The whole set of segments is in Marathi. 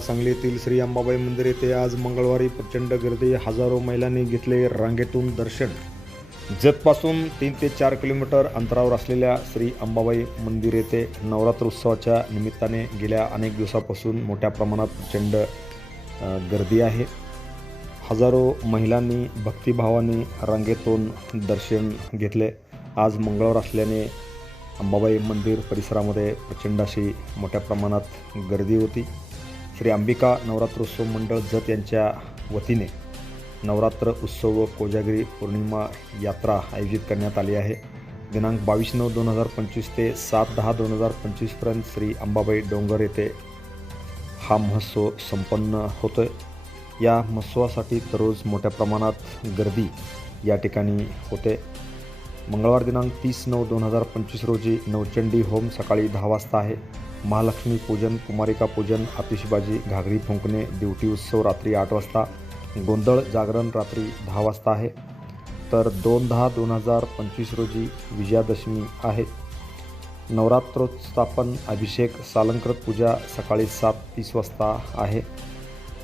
सांगलीतील जिल्हा श्री अंबाबाई मंदिर येथे आज मंगळवारी प्रचंड गर्दी हजारो महिलांनी घेतले रांगेतून दर्शन. जतपासून तीन ते चार किलोमीटर अंतरावर असलेल्या श्री अंबाबाई मंदिर येथे नवरात्र उत्सवाच्या निमित्ताने गेल्या अनेक दिवसापासून मोठ्या प्रमाणात प्रचंड गर्दी आहे. हजारो महिलांनी भक्तिभावाने रांगेतून दर्शन घेतले. आज मंगळवार असल्याने अंबाबाई मंदिर परिसरामध्ये प्रचंड अशी मोठ्या प्रमाणात गर्दी होती. श्री अंबिका नवरात्रोत्सव मंडळ जत यांच्या वतीने नवरात्र उत्सव व कोजागिरी पौर्णिमा यात्रा आयोजित करण्यात आली आहे. दिनांक बावीस नऊ दोन हजार पंचवीस ते सात दहा दोन हजार पंचवीसपर्यंत श्री अंबाबाई डोंगर येथे हा महोत्सव संपन्न होतोय. या महोत्सवासाठी दररोज मोठ्या प्रमाणात गर्दी या ठिकाणी होते. मंगळवार दिनांक तीस नऊ दोन हजार पंचवीस रोजी नवचंडी होम सकाळी दहा वाजता आहे. महालक्ष्मी पूजन कुमारिका पूजन आतिषबाजी घागरी फुंकणे दिवटी उत्सव रात्री आठ वाजता गोंधळ जागरण रात्री दहा वाजता आहे. तर दोन दहा दोन हजार पंचवीस रोजी विजयादशमी आहे. नवरात्रोत्स्थापन अभिषेक सालंकृत पूजा सकाळी सात तीस वाजता आहे.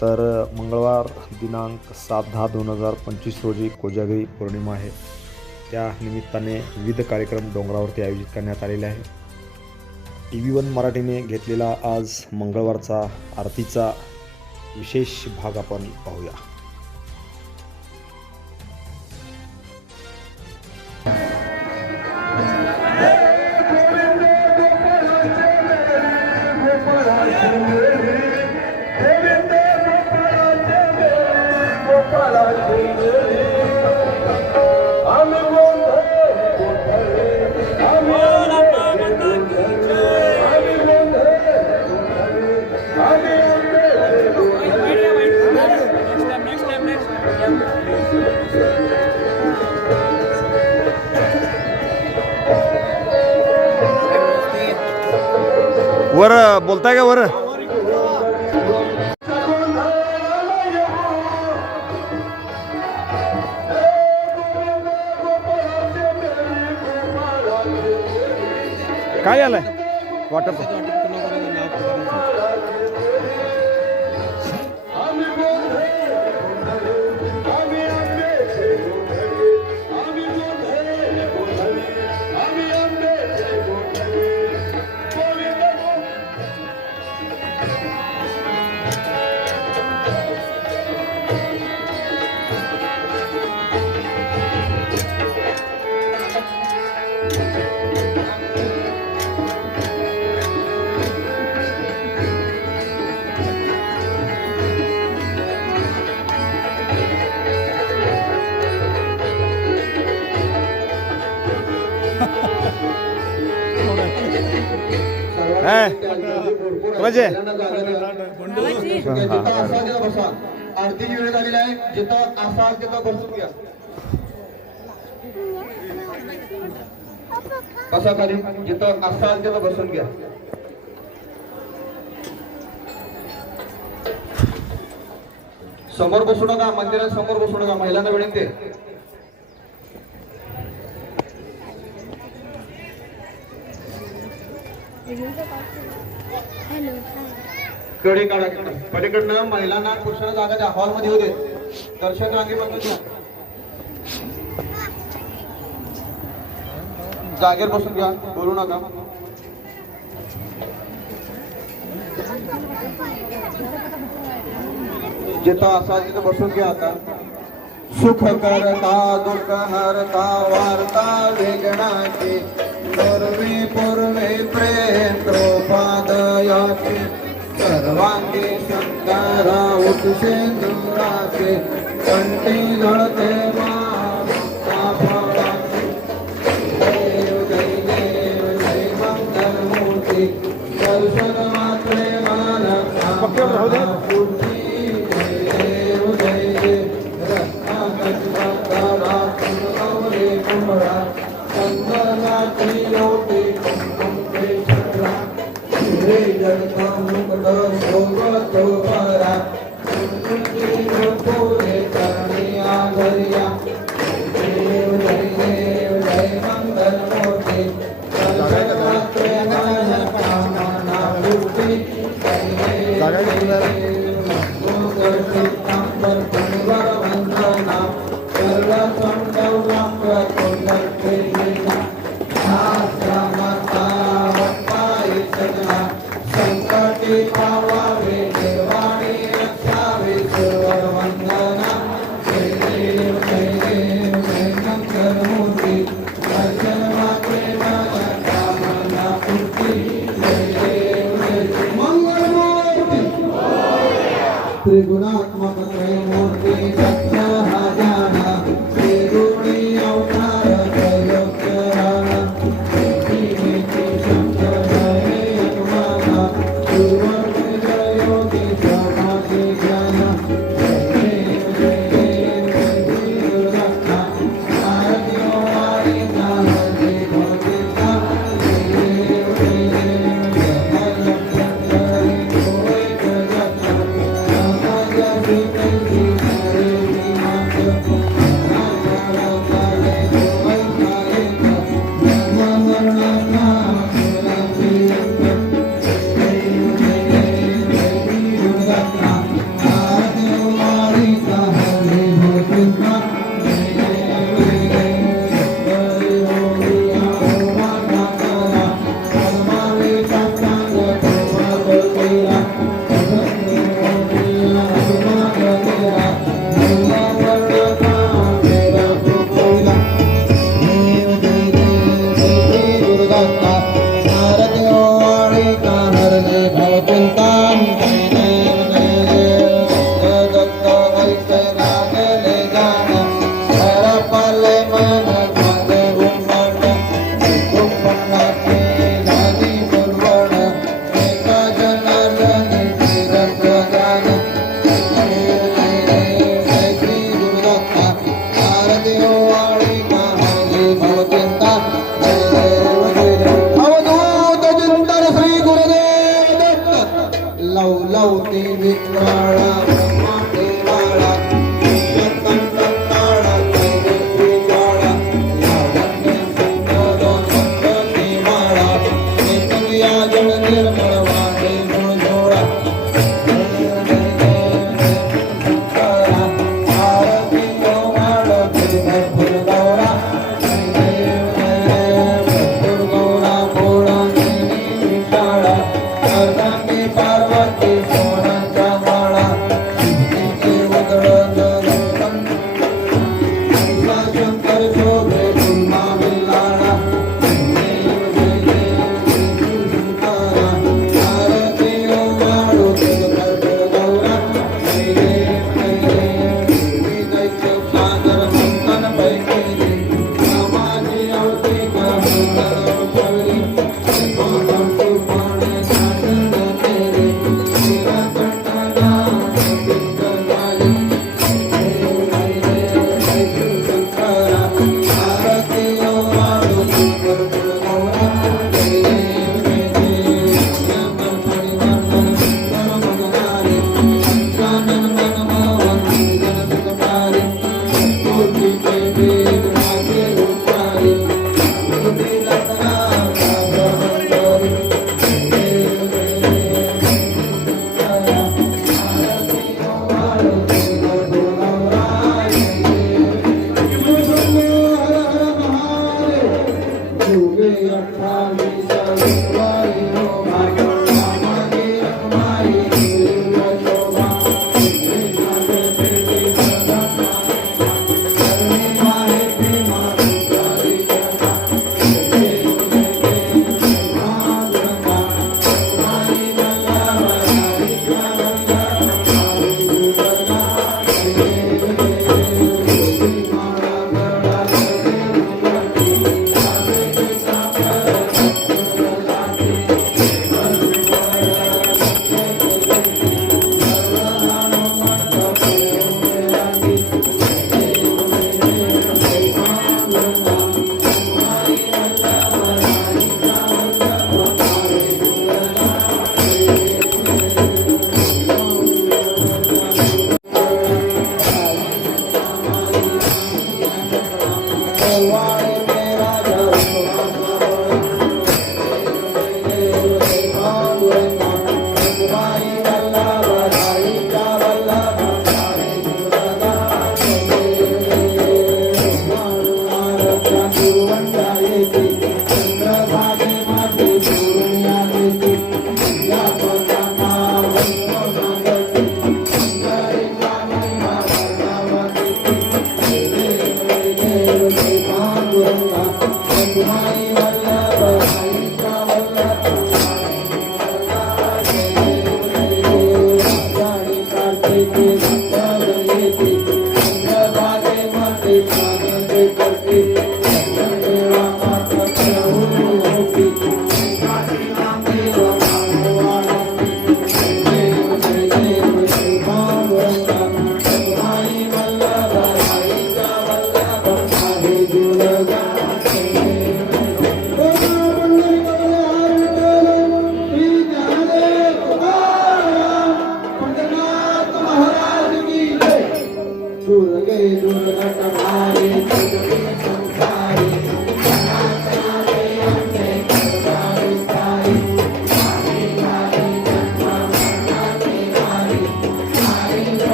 तर मंगळवार दिनांक सात दहा दोन हजार पंचवीस रोजी कोजागिरी पौर्णिमा आहे. त्या निमित्ताने विविध कार्यक्रम डोंगरावरती आयोजित करण्यात आलेले आहे टी व्ही वन मराठीने घेतलेला आज मंगळवारचा आरतीचा विशेष भाग आपण पाहूया Next वर बोलताय का वर? काय आलंय? वाटप आरतीची वेळ झालेली आहे जिथं असाल तिथं बसून घ्या कसा खाली जिथं असाल तिथं बसून घ्या समोर बसू नका मंदिरात समोर बसू नका महिलांना विनंती आहे. कडे काढा पलीकडनं महिलांना पुरुषांना जागा द्या. हॉलमध्ये येऊ दे दर्शन रांगेमधून घ्या. जागेवर बसून घ्या. बोलू नका. जिथं असा तिथं बसून घ्या आता. सुख करता दुःख हरता वार्ता वेगणाची તારા ઉઠશે ધમરાશે ઘંટી જળતે દર્શન માત્રે મારા ઉદય Sarah.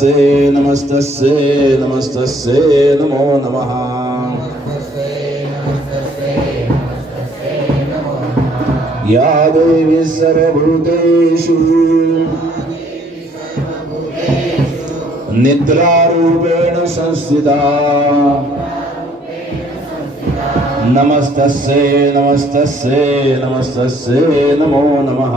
नमस्तस्ये नमस्तस्ये नमस्तस्ये नमो नमः। या देवी सर्वभूतेषु निद्रारूपेण संस्थिता। नमस्तस्ये नमस्तस्ये नमस्तस्ये नमो नमः।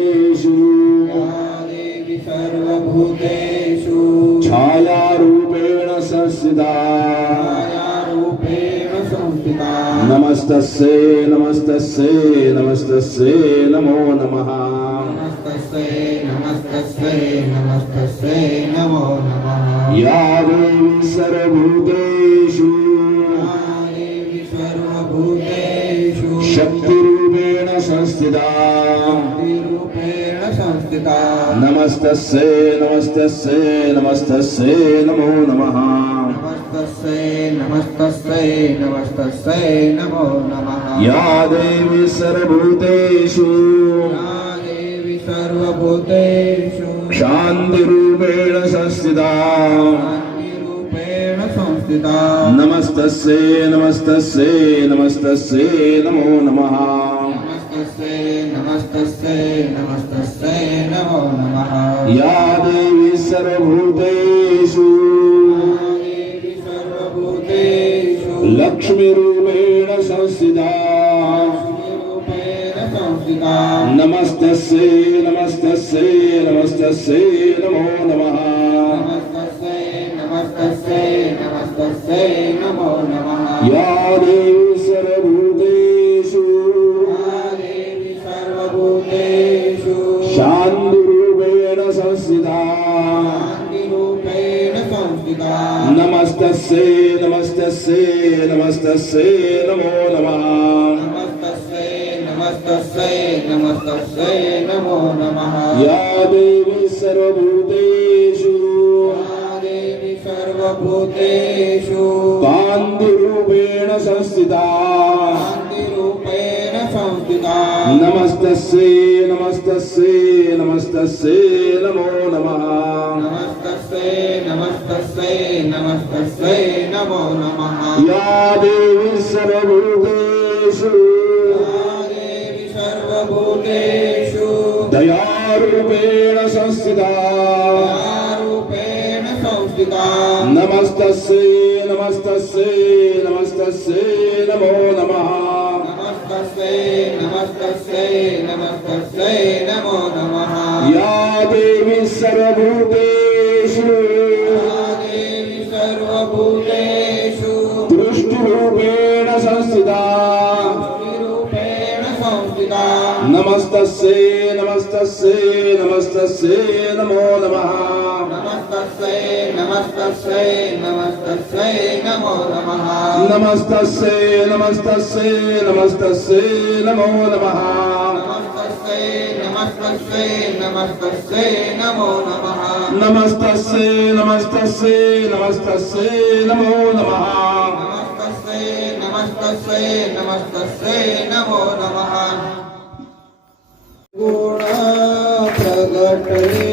संस्थिता छायारूपेण संस्थिता नमस्तस्ये नमस्तस्ये नमस्तस्ये नमो नमः नमस्तस्यै नमस्तस्यै नमस्तस्यै नमो नमः या देवी सर्वभूतेषु या देवी सर्वभूतेषु शक्तिरूपेण संस्थिता रूपेण संस्थिता नमस्तस्ये नमस्तस्ये नमस्तस्ये नमो नमः नमस्तस्यै नमस्तस्यै नमस्तस्यै नमो नमः। या देवी सर्वभूतेषु। या देवी सर्वभूतेषु। शान्तिरूपेण संस्थिता। संस्थिता। नमस्तस्ये नमस्तस्ये नमस्तस्ये नमो नमः। नमस्तस्यै नमस्तस्यै नमस्तस्यै नमो नमः। या देवी सर्वभूतेषु। लक्ष्मीरूपेण संस्थिता लक्ष्मीरूपेण संस्थिता नमस्तस्ये नमस्तस्ये नमस्तस्ये नमो नमः। नमस्तस्यै नमस्तस्यै नमस्तस्यै नमो नमः या देवी सर्वभूतेषु या देवी सर्वभूतेषु शान्तिरूपेण संस्थिता शान्तिरूपेण संस्थिता नमस्तस्ये नमस्तस्ये नमस्तस्ये नमो नमः। नमस्तस्यै नमस्तस्यै नमस्तस्यै नमो नमः। या देवी सर्वभूतेषु। देवी सर्वभूतेषु। कान्तिरूपेण संस्थिता। शान्तिरूपेण संस्थिता। नमस्तस्ये नमस्तस्ये नमस्तस्ये नमो नमः। नमस्तस्यै नमस्तस्यै नमस्तस्यै नमो। नमः या देवी सर्वभूतेषु। देवी सर्वभूतेषु। दयारूपेण संस्थिता। रूपेण संस्थिता। नमस्तस्ये नमस्तस्ये नमस्तस्ये नमो नमः। नमस्तस्यै नमस्तस्यै नमस्तस्यै नमो नमः। या देवी सर्वभूतेषु। नमस्तस्ये नमो नमः नमस्तस्यै नमस्तस्यै नमस्तस्यै नमो नमः नमस्तस्ये नमस्तस्ये नमस्तस्ये नमो नमः नमस्तस्यै नमस्तस्यै नमस्तस्यै नमो नमः नमस्तस्ये नमस्तस्ये नमस्तस्ये नमो नमः नमस्तस्यै नमस्तस्यै नमस्तस्यै नमो नमः ಕೈ